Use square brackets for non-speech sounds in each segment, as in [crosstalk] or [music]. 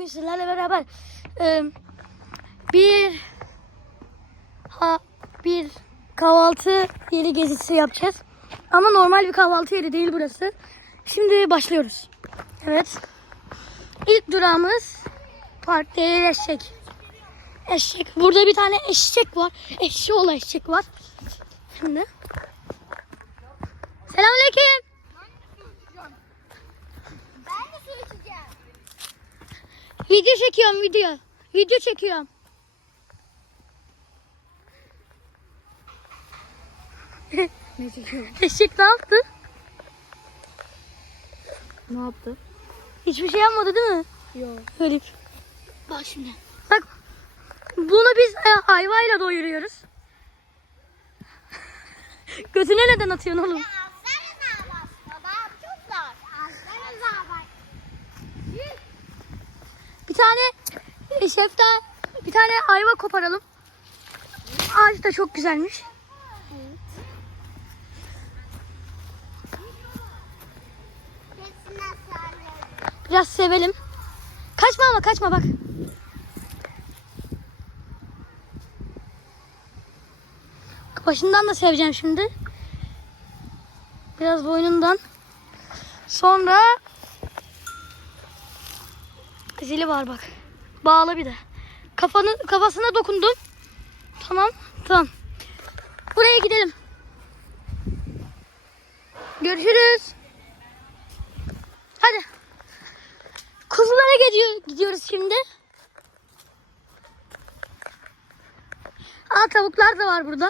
bugün sizlerle beraber e, bir ha bir kahvaltı yeri gezisi yapacağız. Ama normal bir kahvaltı yeri değil burası. Şimdi başlıyoruz. Evet. İlk durağımız park değil eşek. Eşek. Burada bir tane eşek var. Eşeğoğlu eşek var. Şimdi. Selamünaleyküm. Ben de su içeceğim. Video çekiyorum video. Video çekiyorum. Ne çekiyorum? [laughs] Eşek ne yaptı? Ne yaptı? Hiçbir şey yapmadı değil mi? Yok. Garip. Bak şimdi. Bak bunu biz e, ayvayla doyuruyoruz. [laughs] Gözüne neden atıyorsun oğlum? Alsana baba. Çok zor. Alsana bak. Bir tane e, şeften bir tane ayva koparalım. Ağaç da çok güzelmiş. Biraz sevelim. Kaçma ama kaçma bak. Başından da seveceğim şimdi. Biraz boynundan. Sonra zili var bak. Bağla bir de. Kafanı kafasına dokundum. Tamam. Tamam. Buraya gidelim. Görüşürüz. Hadi. Kuzulara gidiyor, gidiyoruz şimdi. Aa tavuklar da var burada.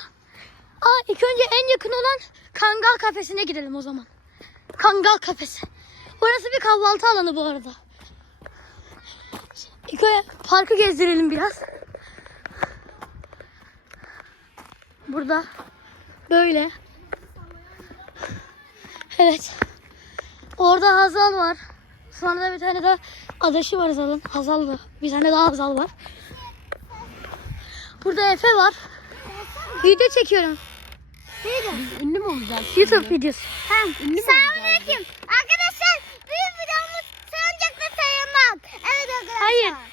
Aa ilk önce en yakın olan Kangal kafesine gidelim o zaman. Kangal kafesi. Orası bir kahvaltı alanı bu arada. Önce parkı gezdirelim biraz. Burada böyle. Evet. Orada Hazal var. Sonra da bir tane daha adaşı var Hazal'ın. Hazal da. Bir tane daha Hazal var. Burada Efe var. Video çekiyorum. Ünlü mü olacağız? YouTube videosu. Selamünaleyküm. Arkadaşlar büyük videomuz salıncakla sayılmaz. Evet arkadaşlar. Hayır.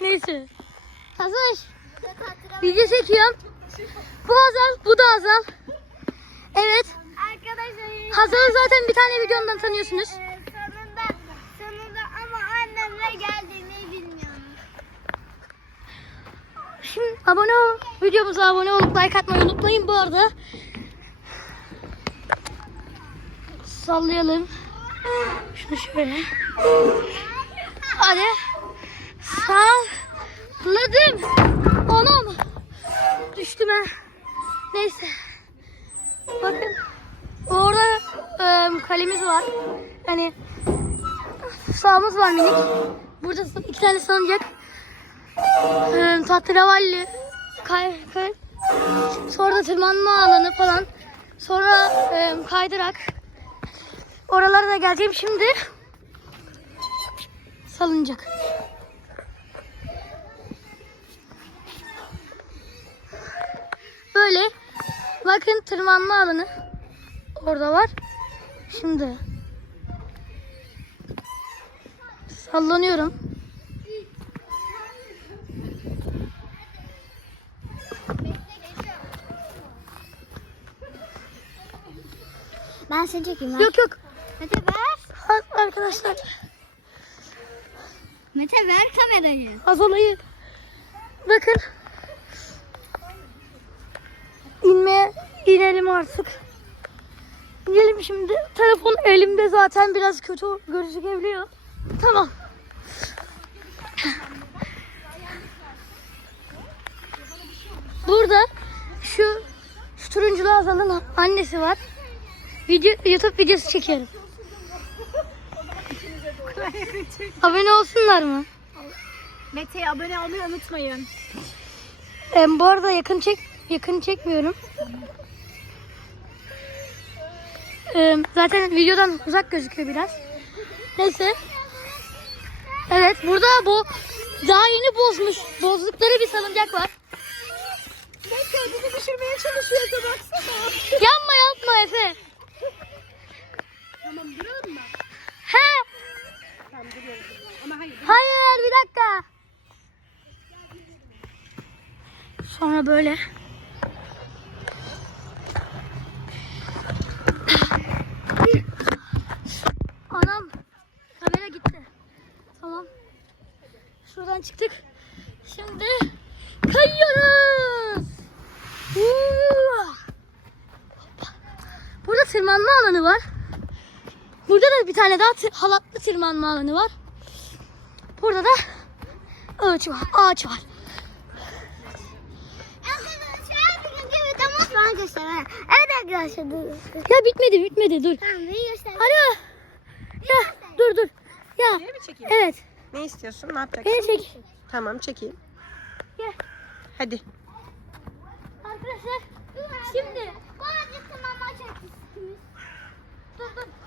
Neyse. Hazal. Video çekiyorum. Bu Hazal, bu da Hazal. Evet. Arkadaşlar Hazal'ı zaten bir tane videomdan tanıyorsunuz. Ee, sonunda sonunda ama annemle geldiğini bilmiyorum. Şimdi abone ol. Videomuza abone olup like atmayı unutmayın bu arada. Sallayalım. Şunu şöyle. Hadi. Salladım. Anam. Düştüm ha. Neyse. Bakın. Orada e, kalemiz var. Hani sağımız var minik. Burada iki tane salıncak. Ee, Tahterevalli, kay, kay, sonra da tırmanma alanı falan. Sonra e, kaydırak. Oralara da geleceğim şimdi. Salıncak. Böyle. Bakın tırmanma alanı. Orada var. Şimdi. Sallanıyorum. Ben seni çekeyim Yok yok. Mete ver. Arkadaşlar. Mete ver kamerayı. Az olayı. Bakın. İnmeye inelim artık. İnelim şimdi. Telefon elimde zaten biraz kötü gözükebiliyor. Tamam. Burada şu şu turunculu Azal'ın annesi var. Video, YouTube videosu çekiyorum. [laughs] Abone olsunlar mı? Mete'ye abone olmayı unutmayın. Ee, bu arada yakın çek yakın çekmiyorum. Ee, zaten videodan uzak gözüküyor biraz. Neyse. Evet burada bu daha yeni bozmuş. Bozdukları bir salıncak var. Mete ödünü düşürmeye çalışıyordu baksana. Yapma yapma Efe. Hayır. Hayır bir dakika. Sonra böyle. Anam kamera gitti. Tamam. Şuradan çıktık. Şimdi kayıyoruz. Huu. Hoppa. Burada tırmanma alanı var. Burada da bir tane daha halatlı tırmanma alanı var. Burada da ağaç var. Ağaç var. Evet arkadaşlar dur. Ya bitmedi bitmedi dur. Tamam beni göster. Alo. Ya dur dur. Ya Geri mi çekeyim? evet. Ne istiyorsun? Ne yapacaksın? Beni çek. Tamam çekeyim. Gel. Hadi. Arkadaşlar şimdi Bu tamam açacaksınız. dur dur.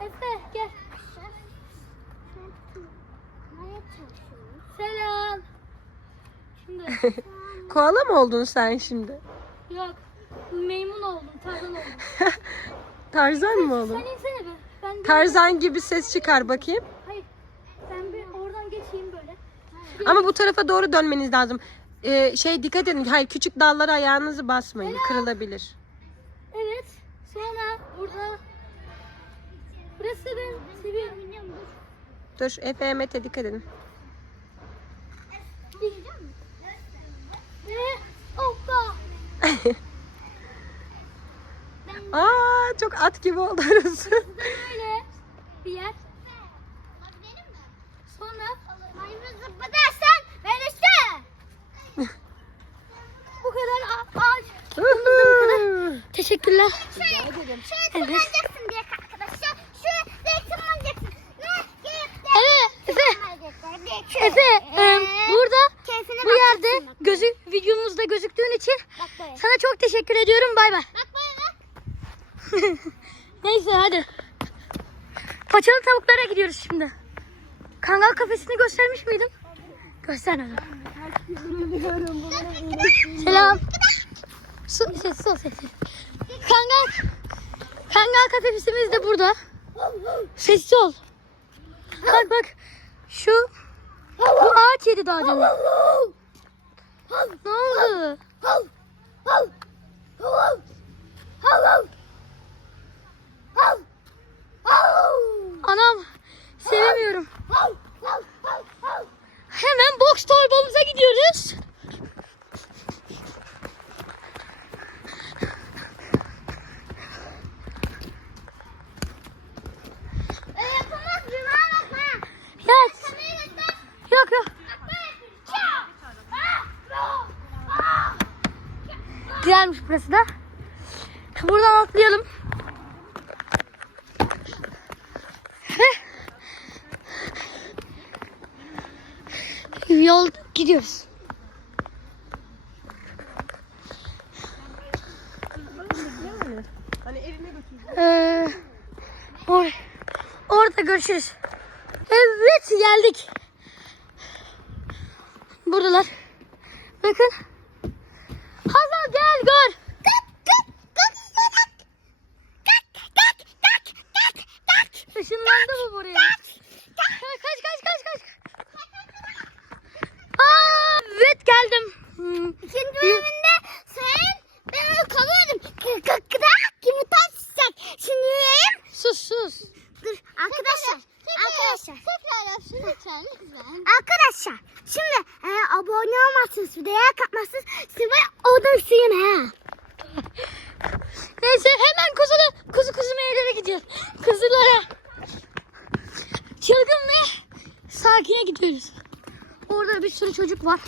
Efe gel. Selam. Şimdi [laughs] Koala mı oldun sen şimdi? yok. Maymun oldum. Tarzan oldum. [laughs] Tarzan mı Sen oldun? insene be. Ben bir- Tarzan gibi ses çıkar bakayım. Hayır. Ben bir oradan geçeyim böyle. Ama bu tarafa doğru dönmeniz lazım. Ee, şey dikkat edin. Hayır küçük dallara ayağınızı basmayın. Kırılabilir. Evet. Sonra burada Burası ben seviyorum. Dur Efe Mete dikkat edin. [laughs] Aa çok at gibi oldu orası. Böyle bir yer. Sonra Maymun zıplarsan ben işte. bu kadar ağaç. Uhu. Teşekkürler. Şöyle, şöyle tırmanacaksın diye arkadaşlar. Şu direkt tırmanacaksın. Ne? Gelip de Evet Efe. tırmanacaklar. Direkt şöyle. Efe e, Ee, burada keyfine bu yerde bakacaksın bak. gözü videomuzda gözüktüğün için Bak böyle. sana çok teşekkür ediyorum. Bay bay. Bak böyle bak. Neyse hadi. Paçalı tavuklara gidiyoruz şimdi. Kangal kafesini göstermiş miydim? Göstermedim. Selam. Su, sessiz ol sessiz. Kangal. Kangal kafesimiz de burada. Sessiz ol. Bak bak. Şu. Bu ağaç yedi daha demin. Ne oldu? Anam. Sevemiyorum. Hemen box torbamıza gidiyoruz. Öyle yapamaz mıyım? Ha bak ha. Yes. Kamerayı göster. Yok yok. Bak böyle. Çao. Ha. Ro. Ha. Güzelmiş burası da. Buradan atlayalım. Ve yol gidiyoruz. Hani evime götür. Ee, or- orada görüşürüz. Evet geldik. Buradalar. Bakın. Hazal gel gör. Işınlandı bu buraya. Kaç kaç kaç kaç kaç. Aa, evet geldim. Hmm. İkinci bölümünde sen ben kalıyordum. Kıkıdak gibi taşacak. Şimdi Sus sus. dur arkadaşlar. Arkadaşlar. Tekrar yapsın lütfen lütfen. Arkadaşlar şimdi e, abone olmazsınız videoya katmazsınız. Size oradan suyum ha. [laughs] Neyse hemen kuzu kuzu kuzu meyvelere gidiyoruz. Kuzulara. Çılgın ve sakine gidiyoruz. Orada bir sürü çocuk var.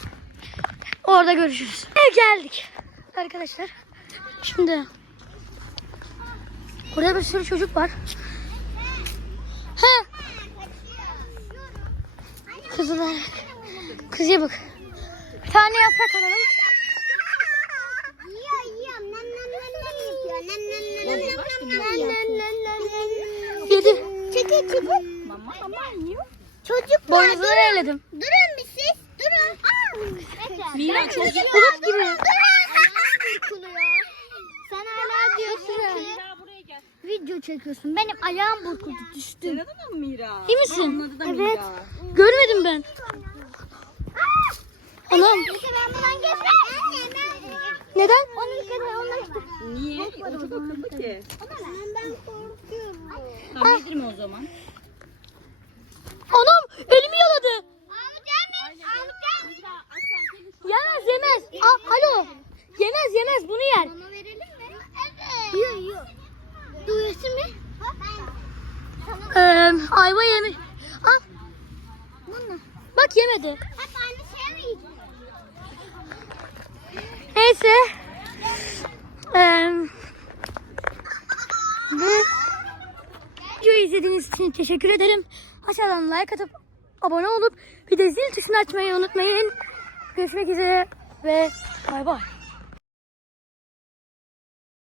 Orada görüşürüz. Evet, geldik arkadaşlar. Şimdi burada bir sürü çocuk var. Ha. Kızlar. Kızıya bak. Bir tane yaprak alalım. Yedi. Çekil çekil. Çocuk Boynuzları eledim. Durun. Mira çok bulut gibi. Sen hala diyorsun ki. video çekiyorsun? Benim ayağım burkuldu düştüm. Da mı Mira? İyi misin? Adı Evet. Mira. Görmedim ben. Anam neden? Onun kadar onlar Niye? O çok akıllı ki. Ben korkuyorum. Tamam yedirme o zaman. Anam elimi yaladı. Amcam mı? Amcam. Yemez yemez. Aa, alo. Yemez yemez bunu yer. Mama verelim mi? Evet. Yiyor yiyor. Duyuyorsun mu? Ee, ayva yemi. Al. Bunu. Bak yemedi. Hep aynı şey mi yiyecek? Neyse. Ee, bu videoyu izlediğiniz için teşekkür ederim. Aşağıdan like atıp abone olup bir de zil tuşunu açmayı unutmayın. Görüşmek üzere ve bay bay.